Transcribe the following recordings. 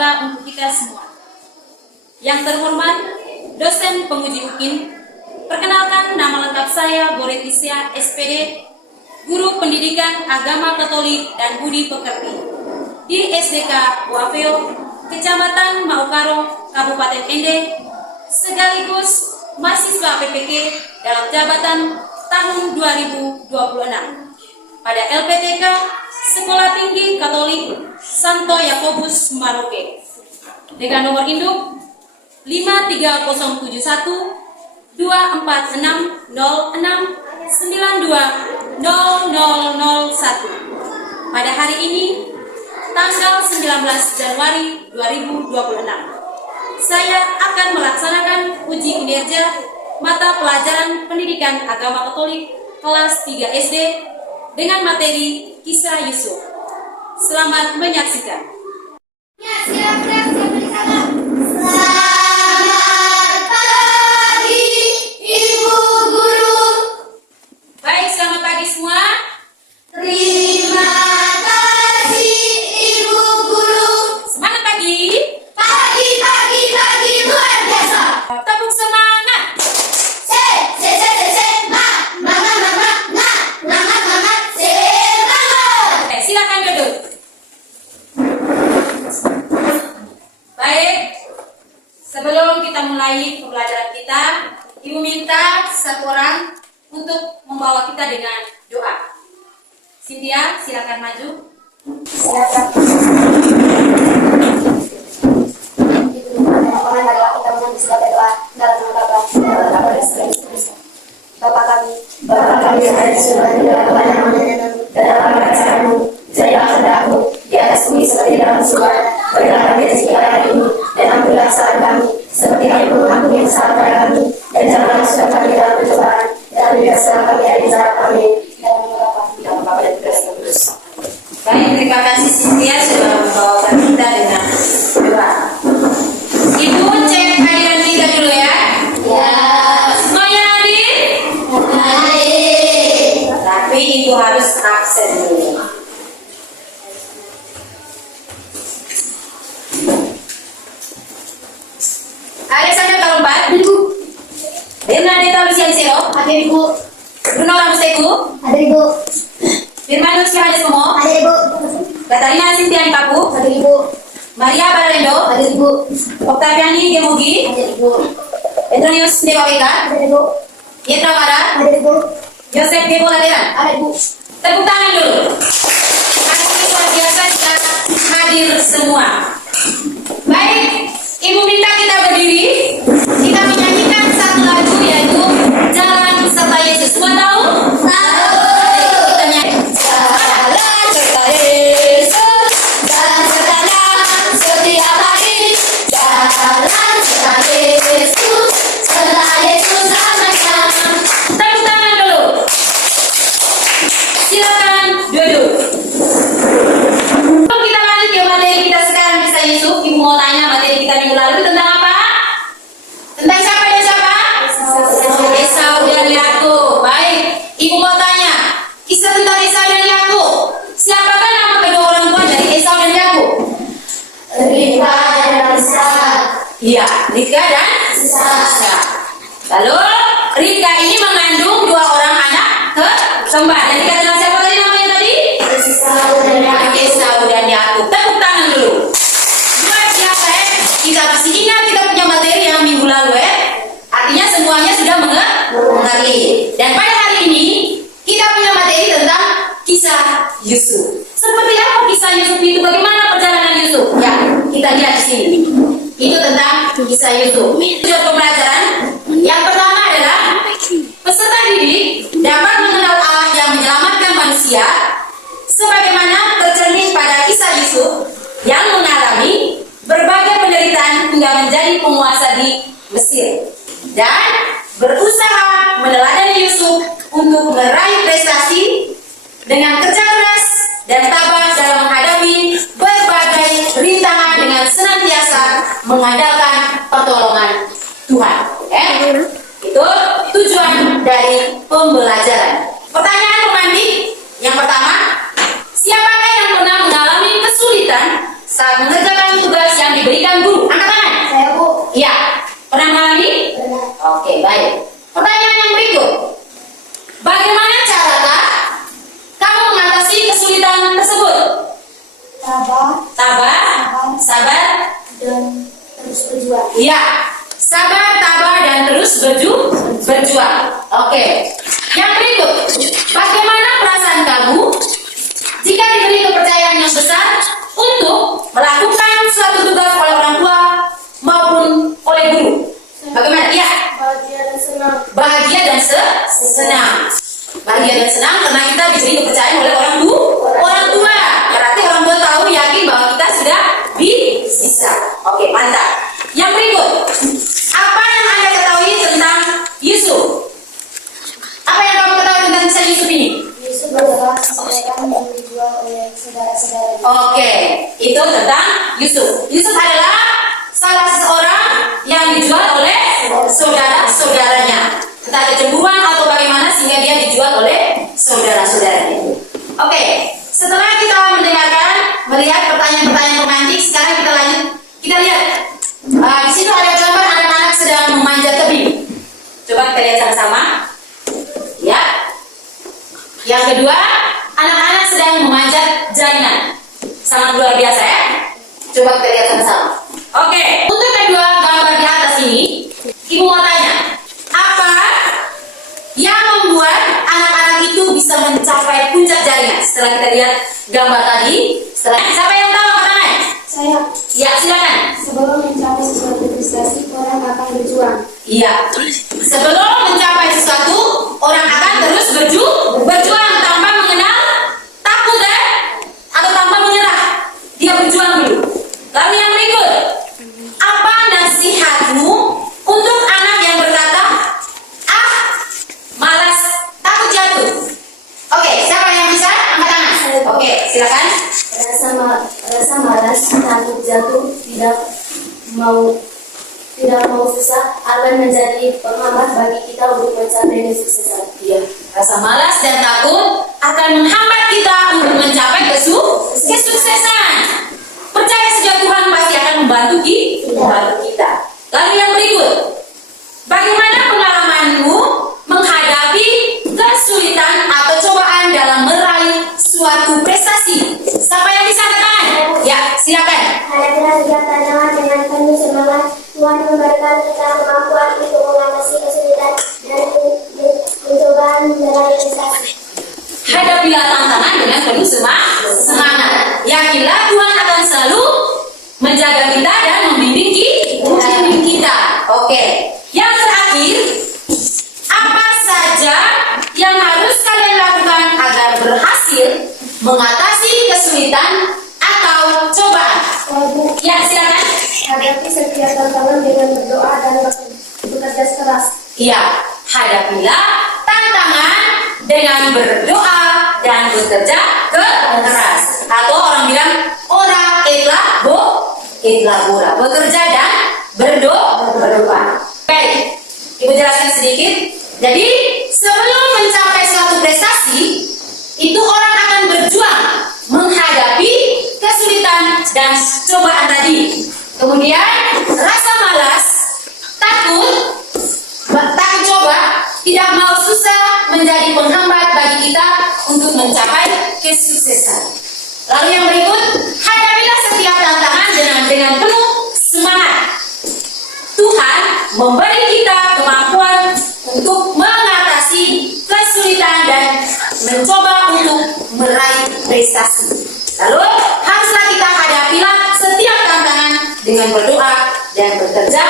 sejahtera untuk kita semua. Yang terhormat, dosen penguji UKIN, perkenalkan nama lengkap saya Goretisya SPD, Guru Pendidikan Agama Katolik dan Budi Pekerti di SDK Wafeo, Kecamatan Maukaro, Kabupaten Ende, sekaligus mahasiswa PPK dalam jabatan tahun 2026 pada LPTK Sekolah Tinggi Katolik Santo Yakobus Maroke dengan nomor induk 53071 246 06 92 0001 pada hari ini tanggal 19 Januari 2026. Saya akan melaksanakan uji kinerja mata pelajaran pendidikan agama Katolik kelas 3 SD dengan materi Kisah Yusuf. Selamat menyaksikan. Selamat pagi, Ibu Guru. Baik, selamat pagi semua. Terima kasih, Ibu Guru. Semangat pagi. Pagi luar biasa. Tepuk semangat. Semangat. Silakan duduk. Baik, sebelum kita mulai pembelajaran kita, Ibu minta satu orang untuk membawa kita dengan doa. Cynthia, silakan maju. Silakan. Mohon adalah kita mengucapkan berdoa dalam nama Bapa dan Bapa kami yang ada di surga, dimuliakanlah namanya, dan dalam kerajaanmu, jadilah kehendakmu di atas bumi seperti dalam surga. Berilah kami rezeki hari ini, dan ampunilah kesalahan kami, seperti kami mengampuni kesalahan pada kami, dan janganlah masukkan kami dalam pencobaan, dan bebaskanlah kami dari jahat kami. Dalam Bapa dan Putra dan Kudus. Baik, terima kasih Cynthia sudah membawakan kita dengan doa. Ibu cek hadiran kita dulu ya. Ya. Semuanya hadir? Tapi Ibu harus absen dulu. Alexander Kalumpat, Bernadetta Lucian Sero, Ada Ibu. Bruno Ramuseku, Ada Ibu. Firmanus Yohanes Momo, Ada Ibu. Katarina Cynthia Papu, Ada Ibu. Maria Baralendo, Ada Ibu. Oktaviani Gemugi, Ada Ibu. Petronius Dewaweka, Ada Ibu. Yetra Mara, Ada Ibu. Joseph Debo Lateran. Ada Ibu. Tepuk tangan dulu. Hari ini luar biasa kita hadir semua. Baik, Ibu minta kita berdiri. Kita menyanyikan satu lagu yaitu Jalan Serta Yesus. Semua tahu? Tahu. Kita nyanyi. Jalan serta Yesus, jalan sertanya setiap hari. Jalan serta Yesus namanya. Tepuk tangan dulu. Silakan duduk. Sebelum kita lanjut ke materi kita sekarang Kisah Yusuf, Ibu mau tanya materi kita minggu lalu tentang apa? Tentang siapa dan siapa? Esau dan Yakub. Baik, Ibu mau tanya kisah tentang Esau dan Yakub. Siapakah nama kedua orang tua dari Esau dan Yakub? Ribka dan Ishak. Iya, Ribka dan Ishak. Lalu Ribka ini mengandung dua orang anak kembar. Dan dikatakan siapa tadi namanya tadi? Esau dan Yakub. Esau dan Yakub. Tepuk tangan dulu. Luar biasa ya. Kita masih ingat kita punya materi yang minggu lalu ya. Artinya semuanya sudah mengerti. Dan pada hari ini kita punya materi tentang Kisah Yusuf. Seperti apa Kisah Yusuf itu? Bagaimana perjalanan Yusuf? Ya, kita lihat di sini. Itu tentang Kisah Yusuf. Tujuan pembelajaran yang pertama adalah peserta didik dapat mengenal Allah yang menyelamatkan manusia sebagaimana tercermin pada Kisah Yusuf yang mengalami berbagai penderitaan hingga menjadi penguasa di Mesir dan berusaha meneladani Yusuf untuk meraih prestasi dengan kerja keras dan tabah dalam menghadapi berbagai rintangan dengan senantiasa mengandalkan pertolongan Tuhan. Itu tujuan dari pembelajaran. Pertanyaan pemantik yang pertama, siapakah yang pernah mengalami kesulitan saat mengerjakan tugas yang diberikan guru? Angkat tangan. Saya, Bu. Iya. Pernah mengalami? Pernah. Oke, baik. Pertanyaan yang berikut. Bagaimana carakah kamu mengatasi kesulitan tersebut? Sabar Sabar, dan terus berjuang. iya. Sabar, tabah, dan terus berjuang. Oke. Yang berikut. Bagaimana perasaan kamu jika diberi kepercayaan yang besar untuk melakukan suatu tugas oleh orang tua maupun oleh guru? Bagaimana? Iya. Bahagia dan senang. Bahagia dan senang. Bahagia dan senang karena kita diberi kepercayaan oleh orang tua. Berarti orang tua tahu, yakin bahwa kita sudah bisa. Oke, mantap. Yang berikut. Apa yang Anda ketahui tentang Yusuf? Apa yang kamu ketahui tentang kisah Yusuf ini? Yusuf adalah seorang yang dijual oleh saudara-saudaranya. Oke, itu tentang Yusuf. Yusuf adalah salah seorang yang dijual oleh saudara-saudaranya. Entah kecemburuan atau bagaimana sehingga dia dijual oleh saudara-saudaranya. Oke, setelah kita melihat pertanyaan-pertanyaan romantis, sekarang kita lanjut. Kita lihat. Di situ ada gambar anak-anak sedang memanjat tebing. Coba kita lihat sama-sama. Ya. Yang kedua, anak-anak sedang memanjat jaringan. Sangat luar biasa ya. Coba kita lihat sama-sama. Oke, untuk kedua gambar di atas ini, Ibu mau tanya, apa yang membuat anak-anak itu bisa mencapai puncak jaringan? Setelah kita lihat gambar tadi, siapa yang tahu angkat tangan? Saya. Ya, silakan. Sebelum mencapai sesuatu prestasi, orang akan berjuang. Iya. Sebelum mencapai sesuatu, orang akan terus berjuang tanpa mengenal takut ya, atau tanpa menyerah. Dia berjuang dulu. Lalu yang berikut, apa nasihatmu untuk anak yang berkata, malas, takut jatuh? Oke, siapa yang bisa? Angkat tangan. Oke, silakan. Rasa malas, takut jatuh, tidak mau susah akan menjadi penghambat bagi kita untuk mencapai kesuksesan. Iya. Rasa malas dan takut akan menghambat kita untuk mencapai kesuksesan. Percaya saja Tuhan pasti akan membantu kita. Lalu yang berikut, bagaimana pengalamanmu menghadapi kesulitan atau cobaan dalam meraih suatu prestasi? Siapa yang bisa angkat tangan? Ya, silakan. Hadapilah setiap tantangan dengan penuh semangat. Tuhan memberikan kita kemampuan untuk mengatasi kesulitan dan pencobaan meraih prestasi. Hadapilah tantangan dengan penuh semangat. Yakinlah Tuhan akan selalu menjaga kita dan membimbing kita. Oke. Yang terakhir, apa saja yang harus kalian lakukan agar berhasil mengatasi kesulitan atau cobaan? Ya, silakan. Hadapi setiap tantangan dengan berdoa dan bekerja keras. Iya, hadapilah tantangan dengan berdoa dan bekerja keras. Atau orang bilang ora etlah bora, bekerja dan berdoa. Baik, Ibu jelaskan sedikit. Jadi sebelum mencapai suatu prestasi, itu orang akan berjuang menghadapi kesulitan dan cobaan tadi. Kemudian rasa malas, takut coba, tidak mau susah menjadi penghambat bagi kita untuk mencapai kesuksesan. Lalu yang berikut, hadapilah setiap tantangan dengan penuh semangat. Tuhan memberi kita kemampuan untuk mengatasi kesulitan dan mencoba untuk meraih prestasi. Lalu haruslah kita hadapilah setiap tantangan dengan berdoa dan bekerja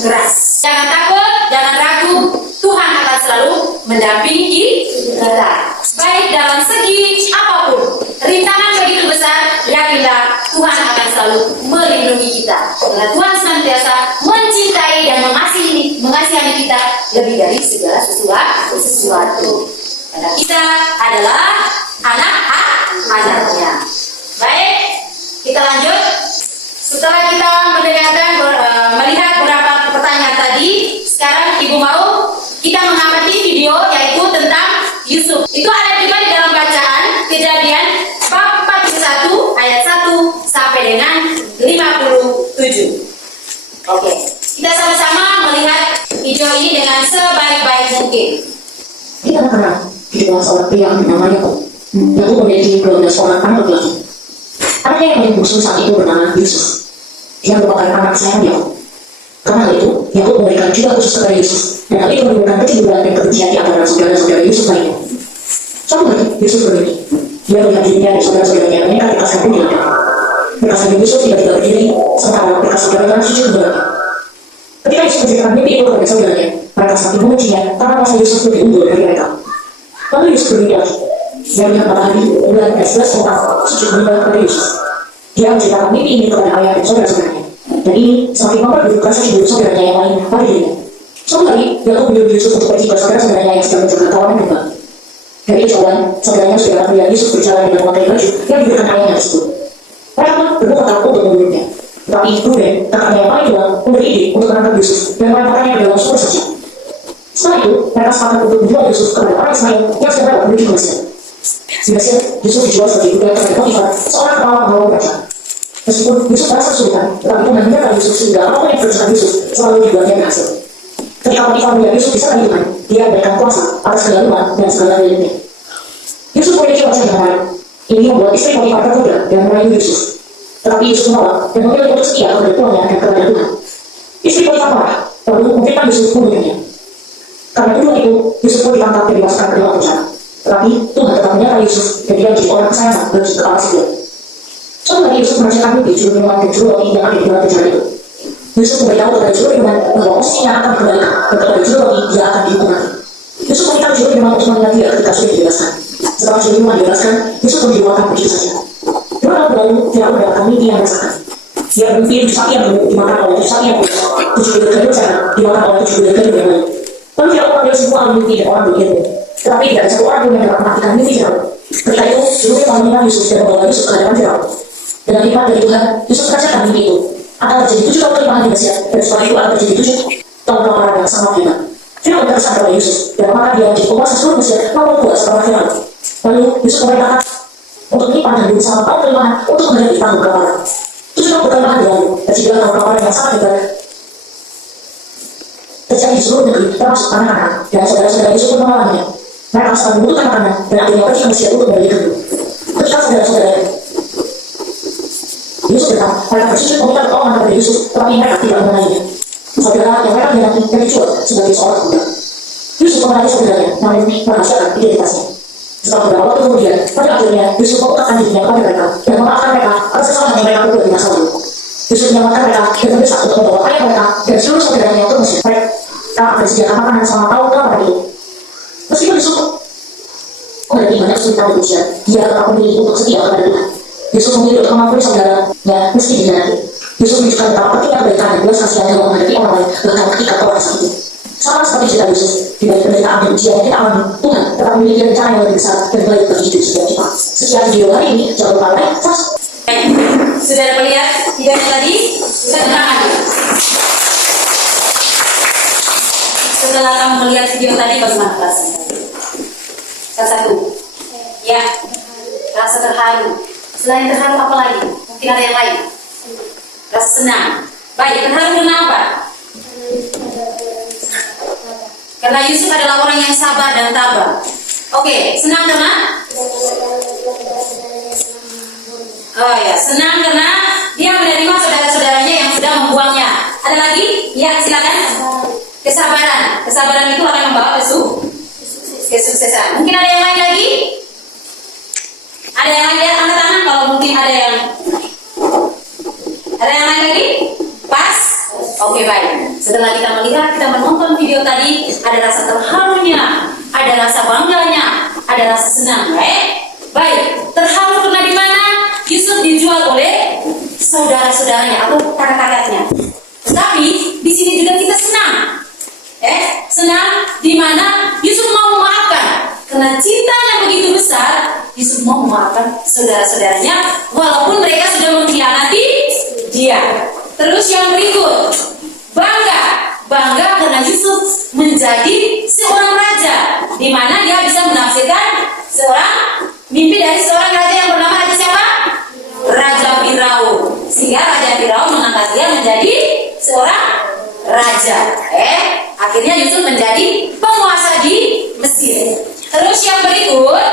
keras. Jangan takut, jangan ragu, Tuhan akan selalu mendampingi kita. Baik dalam segi apapun, rintangan begitu besar, yakinlah Tuhan akan selalu melindungi kita. Karena Tuhan senantiasa mencintai dan mengasihani kita lebih dari segala sesuatu. Karena kita adalah anak-anaknya. Baik, kita lanjut. Setelah kita melihat beberapa pertanyaan tadi, sekarang Ibu mau kita mengamati video yaitu tentang Yusuf. Itu ada juga di dalam bacaan Kejadian bab 41 ayat 1 sampai dengan Oke, kita sama-sama melihat video ini dengan sebaik-baik mungkin. Kita pernah dibawa seorang pria namanya Yakub. Yakub memiliki 12 orang anak laki-laki. Anaknya yang paling bungsu saat itu bernama Yusuf. Dia merupakan anak sayang Yakub. Karena hal itu, Yakub memberikan juga khusus kepada Yusuf, dan hal itu menimbulkan kecemburuan dan kebencian di antara saudara-saudara Yusuf lainnya. Suatu hari, Yusuf bermimpi. Dia melihat dirinya dan saudara-saudaranya mereka dikasih pun di ladang. Berkas Yusuf tiba-tiba berdiri, sementara berkas saudaranya sujud di belakang. Ketika Yusuf menceritakan mimpi itu kepada saudaranya, mereka semakin membencinya karena masa Yusuf lebih unggul dari mereka. Lalu Yusuf bermimpi lagi. Dia melihat matahari, bulan, dan 11 bintang sujud menyembah kepada Yusuf. Dia menceritakan mimpi ini kepada ayah dan saudara-saudaranya. Dan ini semakin memperburuk rasa cemburu saudaranya yang lain pada dirinya. Suatu hari, Yakub menyuruh Yusuf untuk pergi ke saudara-saudaranya yang sedang menjaga kawanan domba. Dari kejauhan, saudaranya sudah melihat Yusuf berjalan dengan memakai baju yang diberikan ayahnya tersebut. Mereka pun berbuka takut untuk membunuhnya. Tetapi Ruben, kakaknya yang paling tua, memberi ide untuk menangkap Yusuf dan melemparkannya ke dalam sumur saja. Setelah itu, mereka sepakat untuk menjual Yusuf kepada orang Ismail yang sedang menuju ke Mesir. Di Mesir, Yusuf dijual sebagai budak kepada Potifar, seorang kepala pengawal raja. Meskipun Yusuf merasa kesulitan, tetapi Tuhan mendengarkan Yusuf sehingga apapun yang dikerjakan Yusuf selalu dibuatnya berhasil. Ketika Potifar melihat Yusuf bisa lagi Tuhan, dia memberikan kuasa atas segala rumah dan segala miliknya. Yusuf memiliki wajah yang menarik. Ini membuat istri Potifar tergoda dan merayu Yusuf. Tetapi Yusuf menolak dan memilih untuk setia kepada tuannya dan kepada Tuhan. Istri Potifar marah, lalu memfitnah Yusuf membunuhnya. Karena tuduhan itu, Yusuf pun ditangkap dan dimasukkan ke dalam penjara. Tetapi Tuhan tetap menyertai Yusuf dan dia menjadi orang kesayangan bagi kepala sipil. Suatu hari Yusuf merasakan mimpi juru minuman dan juru roti yang ada di dalam penjara itu. Yusuf memberitahu kepada juru minuman bahwa posisinya akan dikembalikan dan kepada juru roti dia akan dihukum mati. Yusuf meminta juru minuman untuk mengingat dia ketika sudah dibebaskan. Setelah juru minuman dibebaskan, Yusuf menjiwakan begitu saja. 2 tahun berlalu, dia mendapatkan mimpi yang merasakan. Dia bermimpi 7 sapi yang gemuk dimakan oleh 7 sapi yang kurus, 7 bulir kayu sana dimakan oleh 7 bulir kayu yang lain. Lalu dia memanggil semua ahli mimpi dan orang berilmu. Tetapi tidak ada satu orang pun yang dapat mengartikan mimpi Firaun. Ketika itu, juru minuman menyerang Yusuf dan membawa Yusuf ke hadapan Firaun. Dengan hikmat dari Tuhan, Yusuf merasakan mimpi itu. Akan terjadi 7 tahun kelimpahan di Mesir, dan setelah itu akan terjadi 7 tahun kelaparan yang sangat hebat. Firaun terkesan kepada Yusuf, dan maka dia menjadi penguasa seluruh Mesir maupun pula setelah Firaun. Lalu Yusuf memerintahkan untuk menyimpan dan berusaha tahun kelimpahan untuk menghadapi tanggung kelaparan. 7 tahun kelimpahan berlalu, dan 9 tahun kelaparan yang sangat hebat terjadi di seluruh negeri, termasuk anak-anak, dan saudara-saudara Yusuf pun mengalaminya. Mereka sedang membutuhkan makanan, dan akhirnya pergi ke Mesir untuk membeli gandum. Ketika saudara-saudara Yusuf datang, mereka bersujud meminta pertolongan kepada Yusuf, tetapi mereka tidak mengenalinya. Saudara yang mereka hianati dan dijual sebagai seorang budak. Yusuf mengenali saudaranya, namun merahasiakan identitasnya. Setelah beberapa waktu kemudian, pada akhirnya Yusuf mengungkapkan dirinya kepada mereka dan memaafkan mereka atas kesalahan yang mereka perbuat di masa lalu. Yusuf menyelamatkan mereka dan mendesak untuk membawa ayah mereka dan seluruh saudaranya ke Mesir. Mereka akan disediakan makanan selama tahun kelaparan itu. Meskipun Yusuf menghadapi banyak kesulitan di usia, dia tetap memilih untuk setia kepada Tuhan. Yusuf memilih untuk mengampuni saudaranya meski dikhianati. Yusuf menunjukkan betapa pentingnya kebaikan dan belas kasihan dalam menghadapi orang lain bahkan ketika orang sakit. Sama seperti cerita Yusuf, di balik penderitaan dan ujian yang kita alami, Tuhan tetap memiliki rencana yang lebih besar dan baik bagi hidup setiap kita. Sekian video hari ini, jangan lupa like, subscribe. Sudah melihat videonya tadi? Sekarang setelah kamu melihat video tadi, bagaimana rasanya? Satu, ya, rasa terharu. Selain terharu apa lagi? Mungkin ada yang lain. Rasa senang. Baik, terharu karena apa? Karena Yusuf adalah orang yang sabar dan tabah. Oke, senang karena? Oh ya, senang karena dia menerima saudara-saudaranya yang sudah membuangnya. Ada lagi? Ya, silakan. Kesabaran. Kesabaran itu akan membawa kesuksesan. Mungkin ada yang lain lagi? Ada yang lain lihat tanda tangan kalau mungkin ada yang lain lagi? Pas? Oke, baik. Setelah kita melihat, kita menonton video tadi, ada rasa terharunya, ada rasa bangganya, ada rasa senang, baik. Terharu karena di mana Yusuf dijual oleh saudara-saudaranya atau kakak-kakaknya. Tetapi di sini juga kita senang, senang di mana Yusuf mau memaafkan karena cintanya begitu besar. Yusuf mau memaafkan saudara-saudaranya walaupun mereka sudah mengkhianati dia. Terus yang berikut, bangga karena Yusuf menjadi seorang raja, di mana dia bisa menafsirkan seorang mimpi dari seorang raja yang bernama Raja siapa? Raja Firaun. Sehingga Raja Firaun mengangkat dia menjadi seorang raja. Akhirnya Yusuf menjadi penguasa di Mesir. Terus yang berikut,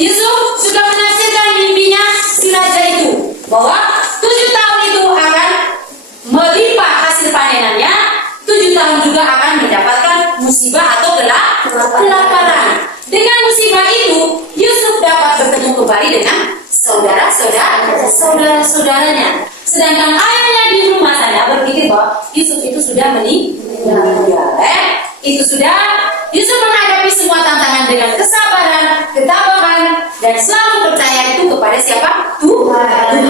Yusuf juga menafsirkan mimpinya si raja itu, bahwa 7 tahun itu akan melimpah hasil panenannya, 7 tahun juga akan mendapatkan musibah atau kelaparan. Dengan musibah itu, Yusuf dapat bertemu kembali dengan saudara-saudaranya. Sedangkan ayahnya di rumah sana berpikir bahwa Yusuf itu sudah meninggal. Yusuf menghadapi semua tantangan dengan kesabaran, ketabahan, dan selalu percaya itu kepada siapa? Tuhan.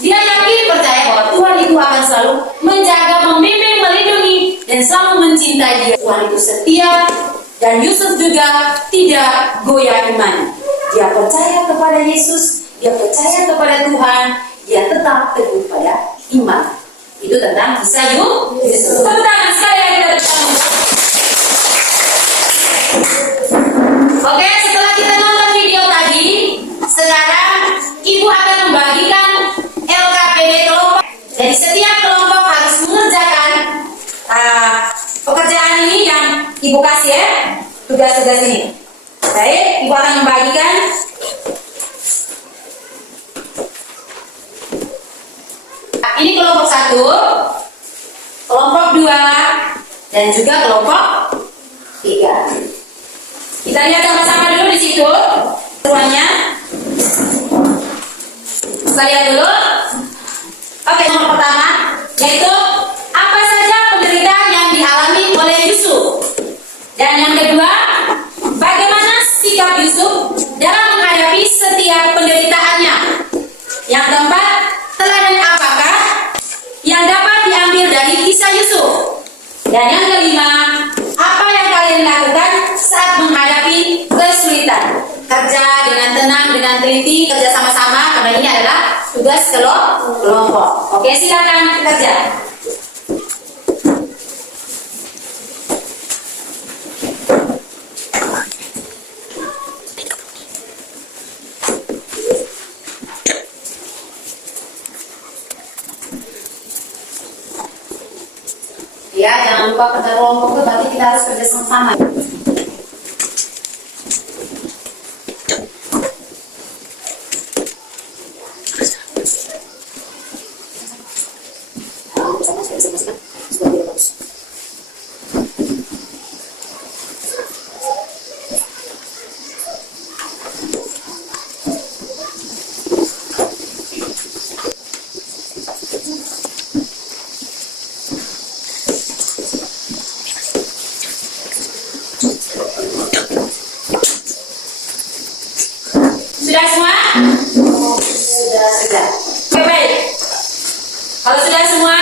Dia yakin percaya bahwa Tuhan itu akan selalu menjaga, membimbing, melindungi, dan selalu mencintai dia. Tuhan itu setia, dan Yusuf juga tidak goyah iman. Dia percaya kepada Yesus, dia percaya kepada Tuhan, dia tetap teguh pada iman. Itu tentang kisah Yusuf. Tepuk tangan sekali yang kita bertemu. Oke, setelah kita nonton video tadi, sekarang Ibu akan membagikan LKPD kelompok. Jadi setiap kelompok harus mengerjakan pekerjaan ini yang Ibu kasih ya, tugas-tugas ini. Baik, Ibu akan membagikan. Ini kelompok 1, kelompok 2, dan juga kelompok 3. Kita lihat sama-sama dulu di situ ruangnya. Kita lihat dulu. Oke, nomor pertama yaitu apa saja penderitaan yang dialami oleh Yusuf. Dan yang kedua, bagaimana sikap Yusuf dalam menghadapi setiap penderitaannya. Yang keempat, teladan apakah yang dapat diambil dari kisah Yusuf. Dan yang kelima, apa yang kalian lakukan saat menghadapi kesulitan. Kerja dengan tenang, dengan teliti, kerja sama-sama, karena ini adalah tugas kelompok. Oke, silakan kerja. Ya, jangan lupa kerja kelompok itu berarti kita harus kerja sama-sama. Sudah semua? Sudah. Oke, baik. Kalau sudah semua,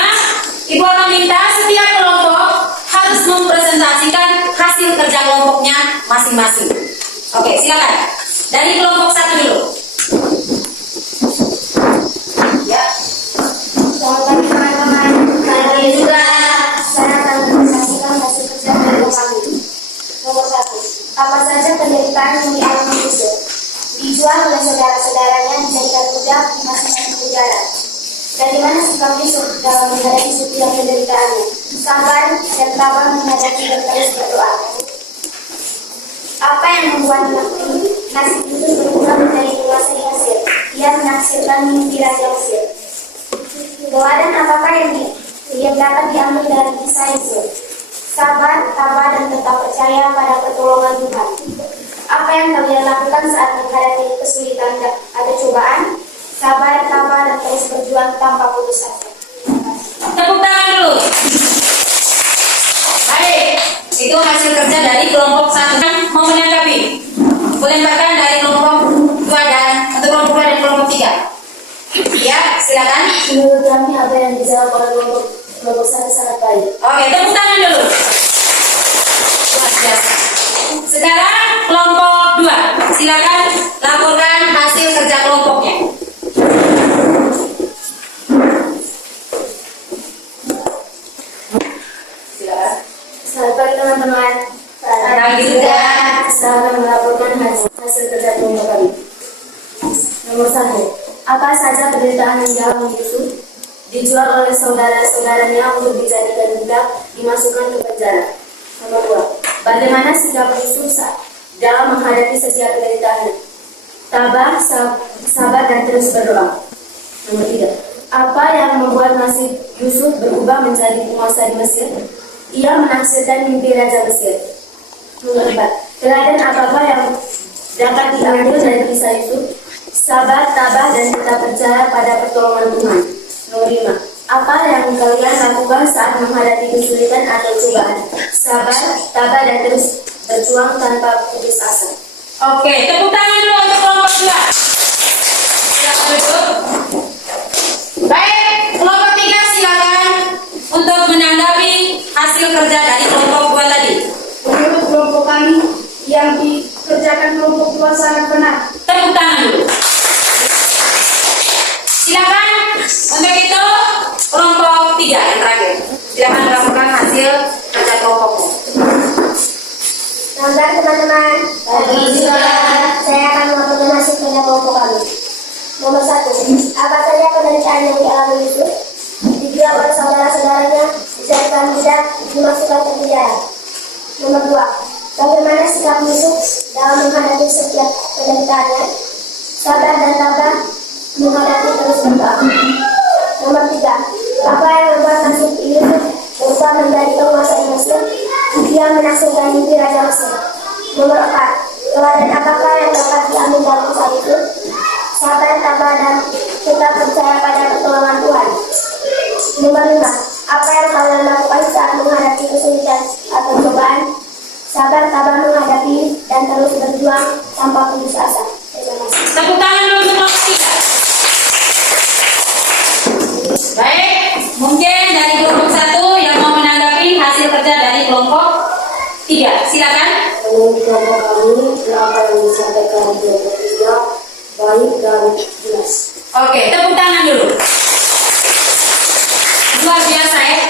Ibu akan minta setiap kelompok harus mempresentasikan hasil kerja kelompoknya masing-masing. Oke, silakan. Dari kelompok 1 dulu. Ya. Selamat pagi teman-teman. Kali juga saya akan mempresentasikan hasil kerja kelompok kami. Nomor 1. Apa saja penderitaan yang dialami Yusuf? Dijual oleh saudara-saudaranya, dijadikan budak di masing-masing penjara. Dari mana sikap Yusuf dalam menghadapi setiap penderitaannya? Sabar dan tabah menghadapi dan terus berdoa. Apa yang membuat nasib Yusuf berubah menjadi dewasa di Mesir? Ia menafsirkan mimpi Raja Mesir. Teladan apakah yang dapat diambil dari kisah Yusuf? Sabar, tabah, dan tetap percaya pada pertolongan Tuhan. Apa yang kalian lakukan saat menghadapi kesulitan atau cobaan? Sabar, tabah, dan terus berjuang tanpa putus asa. Tepuk tangan dulu. Baik, itu hasil kerja dari kelompok 1. Mau menanggapi? Melemparkan dari kelompok 2 dan kelompok 2 dan kelompok 3. Ya, silakan. Menurut kami apa yang dijawab oleh kelompok 1 sangat baik. Oke, tepuk tangan dulu. Luar biasa. Sekarang kelompok 2, silakan laporkan hasil kerja kelompoknya. Silakan. Selamat pagi teman-teman. Pagi juga. Saya akan melaporkan hasil kerja kelompok kami. Nomor 1. Apa saja penderitaan yang dialami Yusuf? dijual oleh saudara-saudaranya untuk dijadikan budak, dimasukkan ke penjara. Nomor 2. Bagaimana sikap Yusuf dalam menghadapi setiap penderitaan? Tabah, sabar, dan terus berdoa. Nomor 3. Apa yang membuat nasib Yusuf berubah menjadi penguasa di Mesir? Ia menafsirkan mimpi Raja Mesir. Nomor 4. Teladan apakah yang dapat diambil dari kisah Yusuf? Sabar, tabah, dan tetap percaya pada pertolongan Tuhan. Nomor 5. Apa yang kalian lakukan saat menghadapi kesulitan atau cobaan? Sabar, tabah, dan terus berjuang tanpa putus asa. Oke, tepuk tangan dulu untuk kelompok 2. Silakan duduk. Baik, kelompok 3 silakan untuk menanggapi hasil kerja dari kelompok 2 tadi. Menurut kelompok kami, yang dikerjakan kelompok 2 sangat benar. Tepuk tangan dulu. Silakan untuk itu kelompok 3 yang terakhir. Silakan melakukan hasil kerja kelompokmu. Selamat teman-teman. Pagi, saudara. Saya akan melakukan hasil kerja kelompok kami. Nomor 1. Apa saja penderitaan yang dialami Yusuf? Dijual oleh saudara-saudaranya, dijadikan budak, dimasukkan ke penjara. Nomor 2. Bagaimana sikap Yusuf dalam menghadapi setiap penderitaannya? Sabar dan tabah menghadapi terus berdoa. Nomor 3. Apa yang membuat nasib Yusuf berubah menjadi penguasa di Mesir? Dia menaksirkan mimpi Raja Mesir. Nomor 4. Teladan apakah yang dapat diambil dari kisah itu? Sabar, tabah, dan tetap percaya pada pertolongan Tuhan. Nomor 5. Apa yang kalian lakukan saat menghadapi kesulitan atau cobaan? Sabar, tabah menghadapi, dan terus berjuang tanpa putus asa. Terima kasih. Tepuk tangan dulu untuk kelompok 3. Baik, mungkin dari kelompok 1 yang mau menanggapi hasil kerja dari kelompok 3. Silakan. Menurut kelompok kami, apa yang disampaikan kelompok 3 baik dan jelas. Oke, tepuk tangan dulu. Luar biasa ya.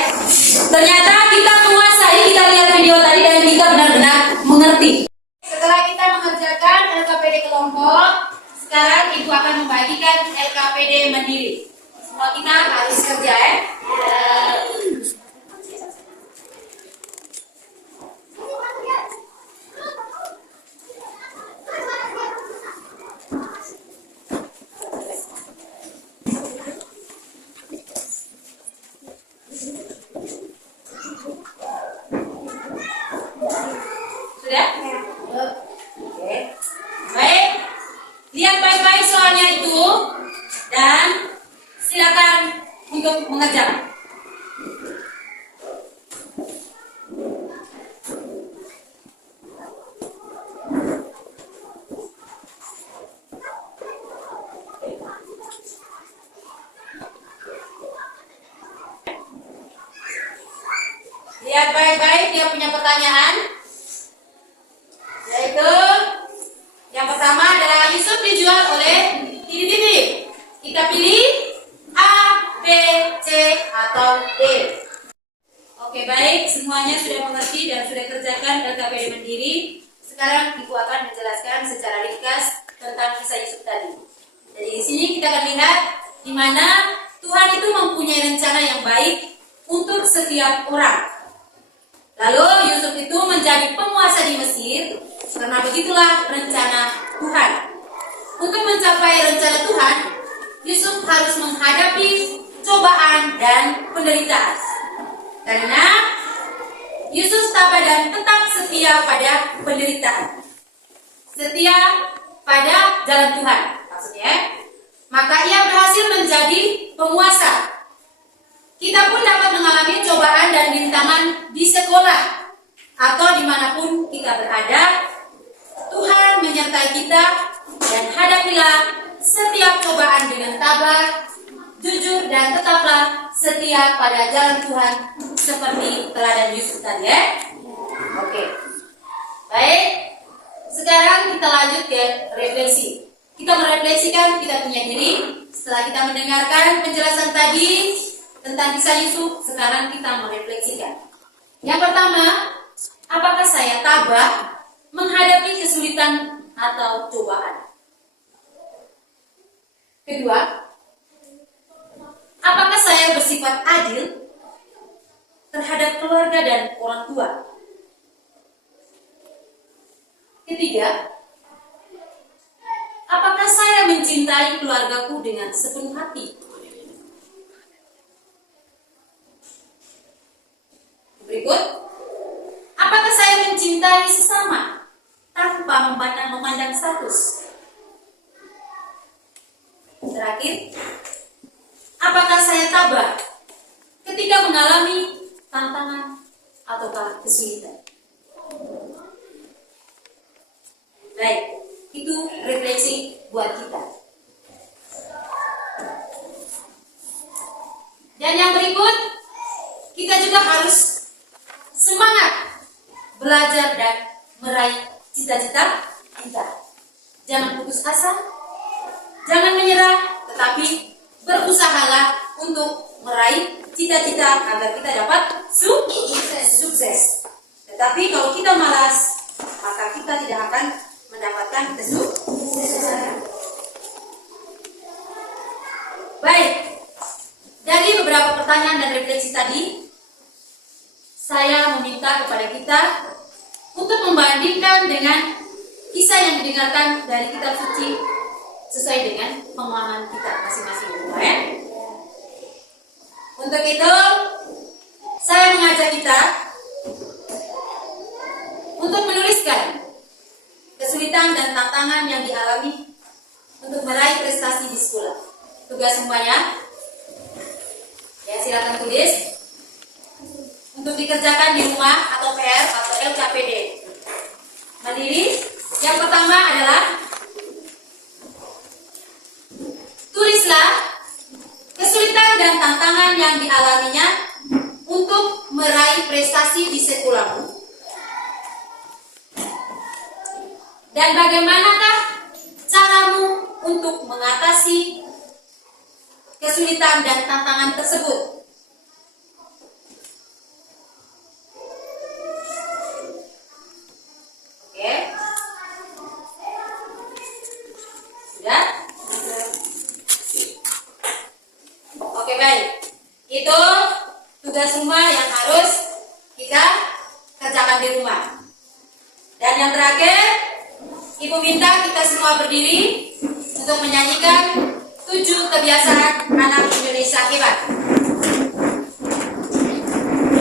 Ternyata kita menguasai, kita lihat video tadi dan kita benar-benar mengerti. Setelah kita mengerjakan LKPD kelompok, sekarang Ibu akan membagikan LKPD mandiri. Semua kita harus kerja ya. Sudah? Oke. Baik. Lihat baik-baik soalnya itu dan silakan untuk mengerjakan. Lihat baik-baik, dia punya pertanyaan. Yaitu yang pertama adalah Yusuf dijual oleh titik-titik. Kita pilih A, B, C, atau D. Oke, baik, semuanya sudah mengerti dan sudah kerjakan LKPD mandiri. Sekarang Ibu akan menjelaskan secara ringkas tentang kisah Yusuf tadi. Jadi di sini kita akan lihat di mana Tuhan itu mempunyai rencana yang baik untuk setiap orang. Lalu Yusuf itu menjadi penguasa di Mesir karena begitulah rencana Tuhan. Untuk mencapai rencana Tuhan, Yusuf harus menghadapi cobaan dan penderitaan. Karena Yusuf tabah dan tetap setia pada penderitaan. Setia pada jalan Tuhan, maksudnya. Maka ia berhasil menjadi penguasa. Kita pun dapat mengalami cobaan dan rintangan di sekolah atau dimanapun kita berada. Tuhan menyertai kita dan hadapilah setiap cobaan dengan tabah, jujur, dan tetaplah setia pada jalan Tuhan seperti teladan Yusuf tadi ya. Oke. Baik. Sekarang kita lanjut ke refleksi. Kita merefleksikan kita punya diri setelah kita mendengarkan penjelasan tadi tentang kisah Yusuf. Sekarang kita merefleksikan. Yang pertama, apakah saya tabah menghadapi kesulitan atau cobaan? Kedua, apakah saya bersifat adil terhadap keluarga dan orang tua? Ketiga, apakah saya mencintai keluargaku dengan sepenuh hati? Berikut, apakah saya mencintai sesama tanpa memandang status? Terakhir, apakah saya tabah ketika mengalami tantangan ataukah kesulitan? Baik, itu refleksi buat kita. Dan yang berikut, kita juga harus semangat belajar dan meraih cita-cita kita. Jangan putus asa, jangan menyerah, tetapi berusahalah untuk meraih cita-cita agar kita dapat sukses. Tetapi kalau kita malas, maka kita tidak akan mendapatkan kesuksesan. Baik, dari beberapa pertanyaan dan refleksi tadi, saya meminta kepada kita untuk membandingkan dengan kisah yang didengarkan dari kitab suci sesuai dengan pemahaman kita masing-masing. Ya? Untuk itu, saya mengajak kita untuk menuliskan kesulitan dan tantangan yang dialami untuk meraih prestasi di sekolah. Tugas semuanya, ya silakan tulis untuk dikerjakan di rumah atau PR atau LKPD. Mandiri. Yang pertama adalah tulislah kesulitan dan tantangan yang dialaminya untuk meraih prestasi di sekolahmu. Dan bagaimanakah caramu untuk mengatasi kesulitan dan tantangan tersebut? Oke. Sudah? Oke, baik. Itu tugas rumah yang harus kita kerjakan di rumah. Dan yang terakhir, Ibu minta kita semua berdiri untuk menyanyikan 7 kebiasaan anak Indonesia hebat.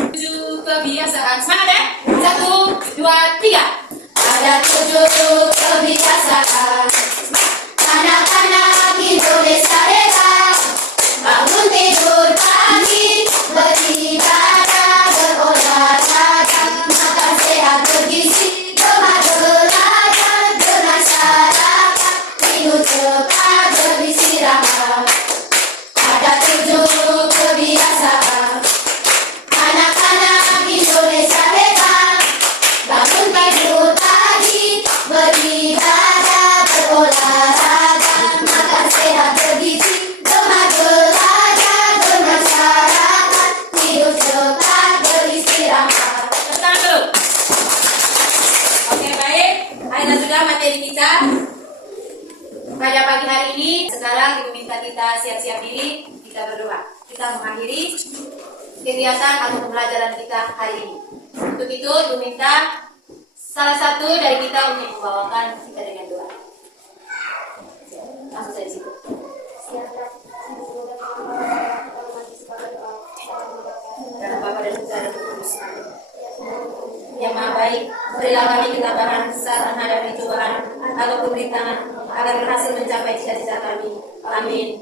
7 kebiasaan. Semangat ya? 1, 2, 3. Ada 7 kebiasaan anak-anak Indonesia hebat. Bangun tidur pagi, beribadah, berolahraga, makan sehat bergizi, gemar belajar, bermasyarakat, minum cepat, beristirahat. Ada 7 kebiasaan anak-anak Indonesia hebat. Bangun tidur pagi, beribadah, berolahraga, makan sehat bergizi, gemar belajar, bermasyarakat, hidup cepat, beristirahat. Tenang dulu. Oke, baik. Akhirnya sudah materi kita pada pagi hari ini. Sekarang Ibu minta kita siap-siap diri, kita berdoa. Kita mengakhiri kegiatan atau pembelajaran kita hari ini. Untuk itu, Ibu minta salah satu dari kita untuk membawakan kita dengan doa. Langsung saja situ. Dan Bapa dan Putra dan Roh Kudus. Yang Maha Baik, berilah kami ketabahan saat menghadapi cobaan atau pemerintahan agar berhasil mencapai cita-cita kami. Amin.